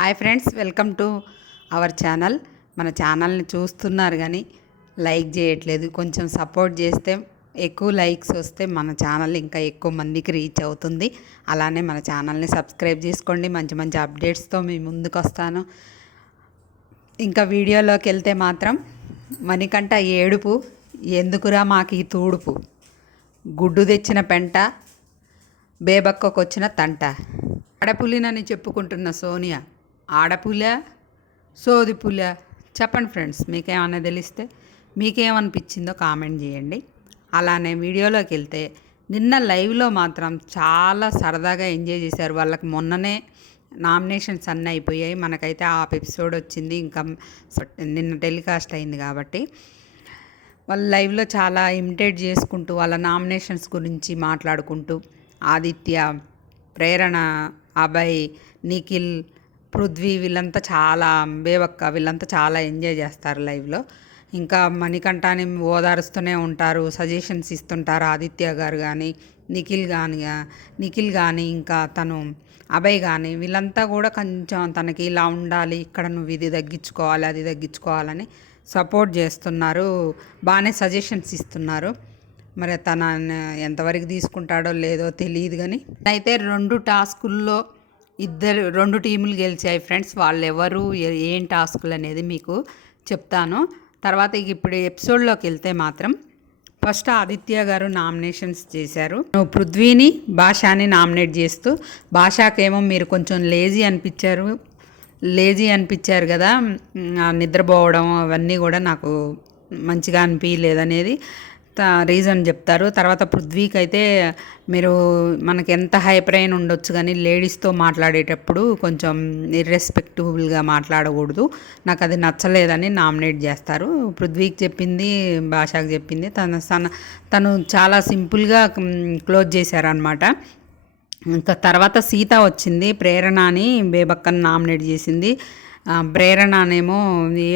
Hi friends welcome to our channel. మన ఛానల్ని చూస్తున్నారు కానీ లైక్ చేయట్లేదు. కొంచెం సపోర్ట్ చేస్తే ఎక్కువ లైక్స్ వస్తే మన ఛానల్ ఇంకా ఎక్కువ మందికి రీచ్ అవుతుంది. అలానే మన ఛానల్ని సబ్స్క్రైబ్ చేసుకోండి. మంచి మంచి అప్డేట్స్తో మీ ముందుకు వస్తాను. ఇంకా వీడియోలోకి వెళ్తే మాత్రం మణికంట ఏడుపు ఎందుకురా మాకు ఈ తూడుపు? గుడ్డు తెచ్చిన పెంట బేబక్కకొచ్చిన తంట. అడపులినని చెప్పుకుంటున్న సోనియా ఆడపుల సోదిపుల. చెప్పండి ఫ్రెండ్స్ మీకేమన్నా తెలిస్తే మీకేమనిపించిందో కామెంట్ చేయండి. అలానే వీడియోలోకి వెళ్తే నిన్న లైవ్లో మాత్రం చాలా సరదాగా ఎంజాయ్ చేశారు. వాళ్ళకి మొన్ననే నామినేషన్స్ అన్నీ అయిపోయాయి. మనకైతే ఆ ఎపిసోడ్ వచ్చింది. ఇంకా నిన్న టెలికాస్ట్ అయింది కాబట్టి వాళ్ళు లైవ్లో చాలా ఇమిటేట్ చేసుకుంటూ వాళ్ళ నామినేషన్స్ గురించి మాట్లాడుకుంటూ ఆదిత్య ప్రేరణ అభయ్ నిఖిల్ పృథ్వీ వీళ్ళంతా చాలా బేవక్క వీళ్ళంతా చాలా ఎంజాయ్ చేస్తారు లైవ్లో. ఇంకా మణికంఠాని ఓదారుస్తూనే ఉంటారు సజెషన్స్ ఇస్తుంటారు ఆదిత్య గారు కానీ నిఖిల్ కానీ నిఖిల్ కానీ ఇంకా తను అభయ్ కానీ వీళ్ళంతా కూడా కొంచెం తనకి ఇలా ఉండాలి ఇక్కడ నువ్వు ఇది తగ్గించుకోవాలి అది తగ్గించుకోవాలని సపోర్ట్ చేస్తున్నారు బాగానే సజెషన్స్ ఇస్తున్నారు. మరి తన ఎంతవరకు తీసుకుంటాడో లేదో తెలియదు కానీ అయితే రెండు టాస్కుల్లో ఇద్దరు రెండు టీములు గెలిచాయి ఫ్రెండ్స్. వాళ్ళు ఎవరు ఏం టాస్కులు అనేది మీకు చెప్తాను. తర్వాత ఇప్పుడు ఎపిసోడ్లోకి వెళ్తే మాత్రం ఫస్ట్ ఆదిత్య గారు నామినేషన్స్ చేశారు. పృథ్వీని భాషాని నామినేట్ చేస్తూ భాషాకేమో మీరు కొంచెం లేజీ అనిపించారు లేజీ అనిపించారు కదా నిద్రపోవడం అవన్నీ కూడా నాకు మంచిగా అనిపించలేదనేది రీజన్ చెప్తారు. తర్వాత పృథ్వీకి అయితే మీరు మనకి ఎంత హైపర్ అయిన ఉండొచ్చు కానీ లేడీస్తో మాట్లాడేటప్పుడు కొంచెం ఇర్రెస్పెక్టబుల్గా మాట్లాడకూడదు. నాకు అది నచ్చలేదని నామినేట్ చేస్తారు. పృథ్వీకి చెప్పింది భాషకు చెప్పింది. తన తన తను చాలా సింపుల్గా క్లోజ్ చేశారనమాట ఇంకా తర్వాత సీత వచ్చింది. ప్రేరణ అని బేబక్కని నామినేట్ చేసింది. ప్రేరణనేమో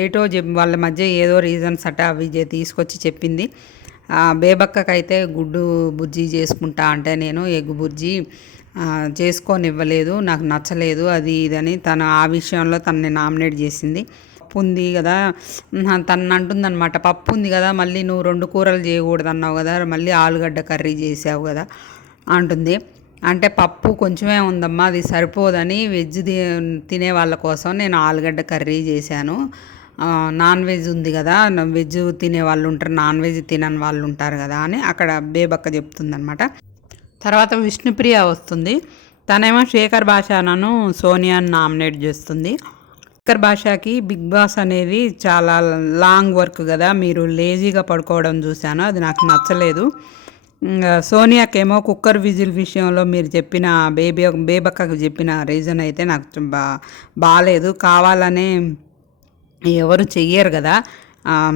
ఏటో వాళ్ళ మధ్య ఏదో రీజన్స్ అట అవి తీసుకొచ్చి చెప్పింది. బేబక్కకైతే గుడ్డు బుజ్జి చేసుకుంటా అంటే నేను ఎగ్గు బుజ్జి చేసుకోనివ్వలేదు నాకు నచ్చలేదు అది ఇదని తను ఆ విషయంలో తనని నామినేట్ చేసింది. పప్పు ఉంది కదా తను అంటుందన్నమాట పప్పు ఉంది కదా మళ్ళీ నువ్వు రెండు కూరలు చేయకూడదు అన్నావు కదా మళ్ళీ ఆలుగడ్డ కర్రీ చేసావు కదా అంటుంది. అంటే పప్పు కొంచెమే ఉందమ్మా అది సరిపోదని వెజ్ తి- తినే వాళ్ళ కోసం నేను ఆలుగడ్డ కర్రీ చేశాను. నాన్ వెజ్ ఉంది కదా వెజ్ తినే వాళ్ళు ఉంటారు నాన్ వెజ్ తినని వాళ్ళు ఉంటారు కదా అని అక్కడ బేబక్క చెప్తుందనమాట తర్వాత విష్ణుప్రియ వస్తుంది. తనేమో శేఖర్ భాషాను సోనియాని నామినేట్ చేస్తుంది. శేఖర్ భాషకి బిగ్ బాస్ అనేది చాలా లాంగ్ వర్క్ కదా మీరు లేజీగా పడుకోవడం చూశాను అది నాకు నచ్చలేదు. సోనియాకేమో కుక్కర్ విజిల్ విషయంలో మీరు చెప్పిన బేబీ బేబక్కకు చెప్పిన రీజన్ అయితే నాకు బా బాగాలేదు కావాలనే ఎవరు చెయ్యరు కదా.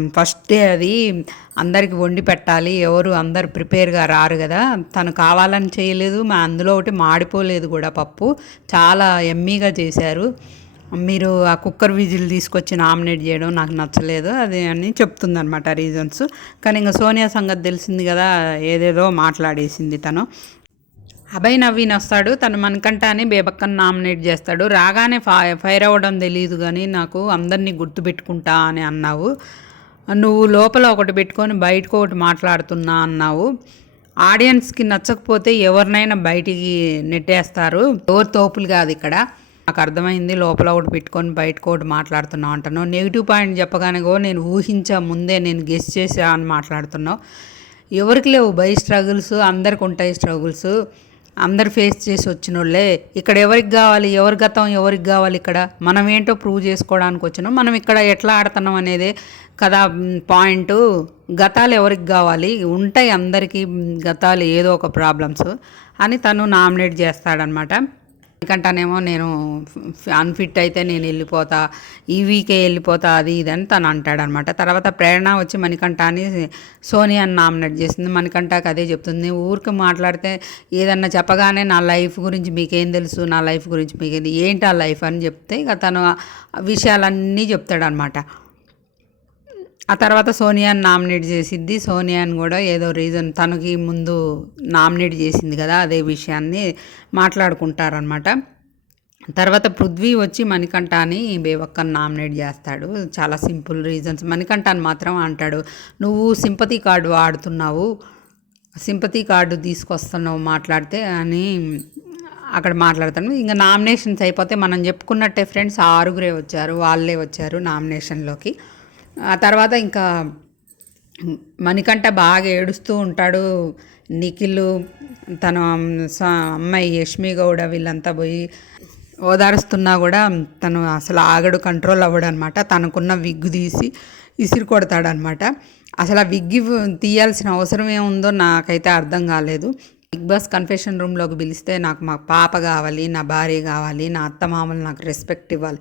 ఫస్టే అది అందరికి వండి పెట్టాలి. ఎవరు అందరు ప్రిపేర్గా రారు కదా. తను కావాలని చేయలేదు. మా అందులో ఒకటి మాడిపోలేదు కూడా పప్పు. చాలా ఎమ్మీగా చేశారు. మీరు ఆ కుక్కర్ విజిల్ తీసుకొచ్చి నామినేట్ చేయడం నాకు నచ్చలేదు. అది అని చెప్తుందనమాట రీజన్స్. కానీ ఇంకా సోనియా సంగతి తెలిసింది కదా. ఏదేదో మాట్లాడేసింది తను. అభయ్ నవీన్ వస్తాడు తను మనకంట అని బేబక్కని నామినేట్ చేస్తాడు. రాగానే ఫై ఫైర్ అవ్వడం తెలియదు కానీ నాకు అందరినీ గుర్తుపెట్టుకుంటా అని అన్నావు. నువ్వు లోపల ఒకటి పెట్టుకొని బయటకు ఒకటి మాట్లాడుతున్నా అన్నావు. ఆడియన్స్కి నచ్చకపోతే ఎవరినైనా బయటికి నెట్టేస్తారు. ఎవరు తోపులు కాదు ఇక్కడ. నాకు అర్థమైంది లోపల ఒకటి పెట్టుకొని బయటకు ఒకటి మాట్లాడుతున్నావు అంటున్నావు. నెగిటివ్ పాయింట్ చెప్పగానే నేను ఊహించా ముందే నేను గెస్ట్ చేసా అని మాట్లాడుతున్నావు. ఎవరికి లేవు బై స్ట్రగుల్స్ అందరికి ఉంటాయి స్ట్రగుల్స్. అందరు ఫేస్ చేసి వచ్చిన వాళ్ళే ఇక్కడ ఎవరికి కావాలి ఎవరి గతం ఎవరికి కావాలి ఇక్కడ? మనం ఏంటో ప్రూవ్ చేసుకోవడానికి వచ్చినాం. మనం ఇక్కడ ఎట్లా ఆడుతున్నాం అనేది కదా పాయింట్ గతాలు ఎవరికి కావాలి? ఉంటాయి అందరికీ గతాలు ఏదో ఒక ప్రాబ్లమ్స్ అని తను నామినేట్ చేస్తాడనమాట ఎందుకంటానేమో నేను అన్ఫిట్ అయితే నేను వెళ్ళిపోతా ఈ వీకే వెళ్ళిపోతా అది ఇది అని తను అంటాడనమాట. తర్వాత ప్రేరణ వచ్చి మణికంఠ అని సోనియాని నామినేట్ చేసింది. మణికంఠకి అదే చెప్తుంది ఊరికి మాట్లాడితే ఏదన్నా చెప్పగానే నా లైఫ్ గురించి మీకేం తెలుసు నా లైఫ్ గురించి మీకేంది ఏంటి ఆ లైఫ్ అని చెప్తే ఇక తను విషయాలన్నీ చెప్తాడనమాట. ఆ తర్వాత సోనియాని నామినేట్ చేసిద్ది. సోనియాని కూడా ఏదో రీజన్ తనకి ముందు నామినేట్ చేసింది కదా అదే విషయాన్ని మాట్లాడుకుంటారనమాట తర్వాత పృథ్వీ వచ్చి మణికంఠ అని బేబక్కని నామినేట్ చేస్తాడు. చాలా సింపుల్ రీజన్స్. మణికంఠ అని మాత్రం అంటాడు నువ్వు సింపతి కార్డు ఆడుతున్నావు సింపతి కార్డు తీసుకొస్తున్నావు మాట్లాడితే అని అక్కడ మాట్లాడతాను ఇంకా నామినేషన్స్ అయిపోతే మనం చెప్పుకున్నట్టే ఫ్రెండ్స్ ఆరుగురే వచ్చారు వాళ్ళే వచ్చారు నామినేషన్లోకి. ఆ తర్వాత ఇంకా మణికంఠ బాగా ఏడుస్తూ ఉంటాడు. నిఖిల్ తన స- అమ్మాయి యష్మి గౌడ వీళ్ళంతా పోయి ఓదారుస్తున్నా కూడా తను అసలు ఆగడు కంట్రోల్ అవ్వడు అనమాట తనకున్న విగ్గు తీసి ఇసిరి కొడతాడనమాట. అసలు ఆ విగ్గి తీయాల్సిన అవసరం ఏముందో నాకైతే అర్థం కాలేదు. బిగ్ బాస్ కన్ఫెషన్ రూమ్లోకి పిలిస్తే నాకు మా పాప కావాలి నా భార్య కావాలి నా అత్తమామలు నాకు రెస్పెక్ట్ ఇవ్వాలి.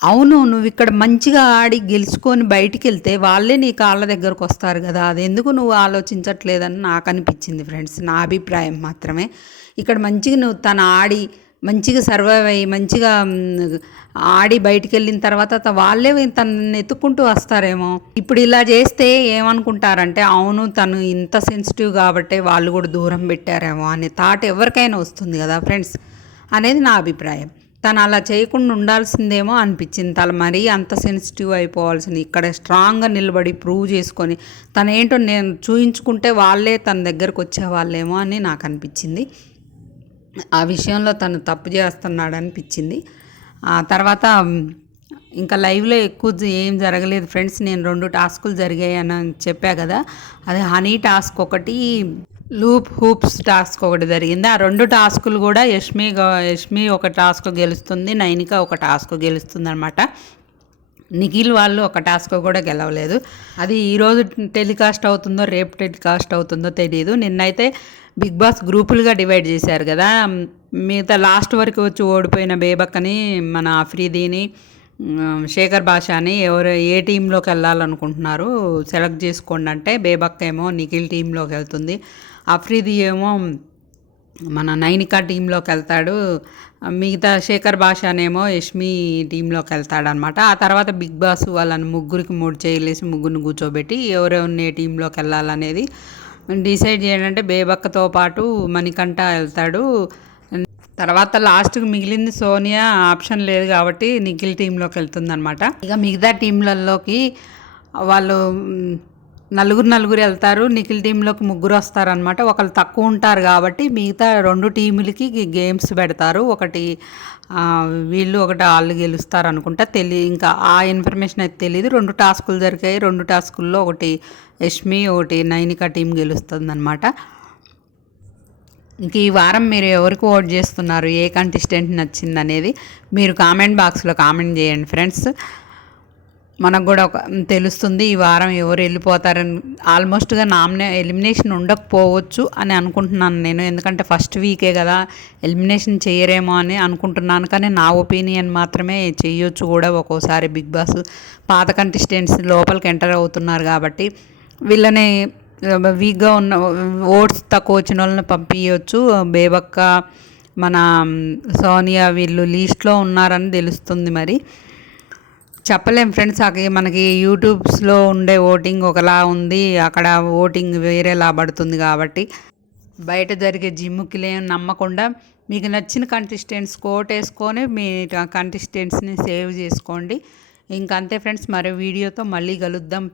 అవును నువ్వు ఇక్కడ మంచిగా ఆడి గెలుచుకొని బయటికి వెళ్తే వాళ్ళే నీ కాళ్ళ దగ్గరకు వస్తారు కదా. అది ఎందుకు నువ్వు ఆలోచించట్లేదని నాకు అనిపించింది ఫ్రెండ్స్. నా అభిప్రాయం మాత్రమే. ఇక్కడ మంచిగా నువ్వు తను ఆడి మంచిగా సర్వైవ్ అయ్యి మంచిగా ఆడి బయటికి వెళ్ళిన తర్వాత వాళ్ళే తనని ఎత్తుక్కుంటూ వస్తారేమో. ఇప్పుడు ఇలా చేస్తే ఏమనుకుంటారంటే అవును తను ఇంత సెన్సిటివ్ కాబట్టి వాళ్ళు కూడా దూరం పెట్టారేమో అనే థాట్ ఎవరికైనా వస్తుంది కదా ఫ్రెండ్స్. అనేది నా అభిప్రాయం. తను అలా చేయకుండా ఉండాల్సిందేమో అనిపించింది. తను మరీ అంత సెన్సిటివ్ అయిపోవాల్సింది. ఇక్కడ స్ట్రాంగ్గా నిలబడి ప్రూవ్ చేసుకొని తను ఏంటో నేను చూయించుకుంటే వాళ్ళే తన దగ్గరకు వచ్చేవాళ్ళేమో అని నాకు అనిపించింది. ఆ విషయంలో తను తప్పు చేస్తున్నాడు అనిపించింది. ఆ తర్వాత ఇంకా లైవ్లో ఎక్కువ ఏం జరగలేదు. ఫ్రెండ్స్ నేను రెండు టాస్కులు జరిగాయని చెప్పా కదా. అది హనీ టాస్క్ ఒకటి లూప్ హూప్స్ టాస్క్ ఒకటి జరిగింది. ఆ రెండు టాస్కులు కూడా యష్మి యష్మి ఒక టాస్క్ గెలుస్తుంది నైనిక ఒక టాస్క్ గెలుస్తుంది అనమాట నిఖిల్ వాళ్ళు ఒక టాస్క్ కూడా గెలవలేదు. అది ఈరోజు టెలికాస్ట్ అవుతుందో రేపు టెలికాస్ట్ అవుతుందో తెలియదు నిన్నైతే బిగ్ బాస్ గ్రూపులుగా డివైడ్ చేశారు కదా. మిగతా లాస్ట్ వరకు వచ్చి ఓడిపోయిన బేబక్కని మన అఫ్రీదీని శేఖర్ భాషాని ఎవరు ఏ టీంలోకి వెళ్ళాలనుకుంటున్నారు సెలెక్ట్ చేసుకోండి అంటే బేబక్క ఏమో నిఖిల్ టీంలోకి వెళ్తుంది. అఫ్రీది ఏమో మన నైనికా టీంలోకి వెళ్తాడు. మిగతా శేఖర్ భాషనేమో యష్మి టీంలోకి వెళ్తాడనమాట ఆ తర్వాత బిగ్ బాస్ వాళ్ళని ముగ్గురికి మూడు చేయలేసి ముగ్గురిని కూర్చోబెట్టి ఎవరెవరిని ఏ టీంలోకి వెళ్ళాలనేది డిసైడ్ చేయాలంటే బేబక్కతో పాటు మణికంఠ వెళ్తాడు. తర్వాత లాస్ట్కి మిగిలింది సోనియా ఆప్షన్ లేదు కాబట్టి నిఖిల్ టీంలోకి వెళ్తుందనమాట ఇక మిగతా టీంలలోకి వాళ్ళు నలుగురు నలుగురు వెళ్తారు నిఖిల్ టీంలోకి ముగ్గురు వస్తారనమాట ఒకళ్ళు తక్కువ ఉంటారు కాబట్టి మిగతా రెండు టీములకి గేమ్స్ పెడతారు. ఒకటి వీళ్ళు ఒకటి వాళ్ళు గెలుస్తారు అనుకుంటా తెలి ఇంకా ఆ ఇన్ఫర్మేషన్ అయితే తెలియదు రెండు టాస్కులు జరిగాయి రెండు టాస్కుల్లో ఒకటి యష్మి ఒకటి నైనిక టీం గెలుస్తుంది అనమాట ఇంక ఈ వారం మీరు ఎవరికి ఓట్ చేస్తున్నారు? ఏ కంటెస్టెంట్ నచ్చింది అనేది మీరు కామెంట్ బాక్స్లో కామెంట్ చేయండి ఫ్రెండ్స్. మనకు కూడా ఒక తెలుస్తుంది ఈ వారం ఎవరు వెళ్ళిపోతారని. ఆల్మోస్ట్గా నామినే ఎలిమినేషన్ ఉండకపోవచ్చు అని అనుకుంటున్నాను నేను. ఎందుకంటే ఫస్ట్ వీకే కదా ఎలిమినేషన్ చేయరేమో అని అనుకుంటున్నాను. కానీ నా ఒపీనియన్ మాత్రమే చేయొచ్చు కూడా ఒక్కోసారి బిగ్ బాస్ పాత కంటెస్టెంట్స్ లోపలికి ఎంటర్ అవుతున్నారు కాబట్టి. వీళ్ళని వీక్గా ఉన్న ఓట్స్ తక్కువ వచ్చిన వాళ్ళని పంపించవచ్చు బేబక్క మన సోనియా వీళ్ళు లీస్ట్లో ఉన్నారని తెలుస్తుంది మరి. చెప్పలేం ఫ్రెండ్స్ అక్కడ మనకి యూట్యూబ్స్లో ఉండే ఓటింగ్ ఒకలా ఉంది అక్కడ ఓటింగ్ వేరేలా పడుతుంది కాబట్టి. బయట జరిగే జిమ్కి నమ్మకుండా మీకు నచ్చిన కంటెస్టెంట్స్ కోట్ వేసుకొని మీ కంటెస్టెంట్స్ని సేవ్ చేసుకోండి. ఇంకంతే ఫ్రెండ్స్ మరో వీడియోతో మళ్ళీ కలుద్దాం.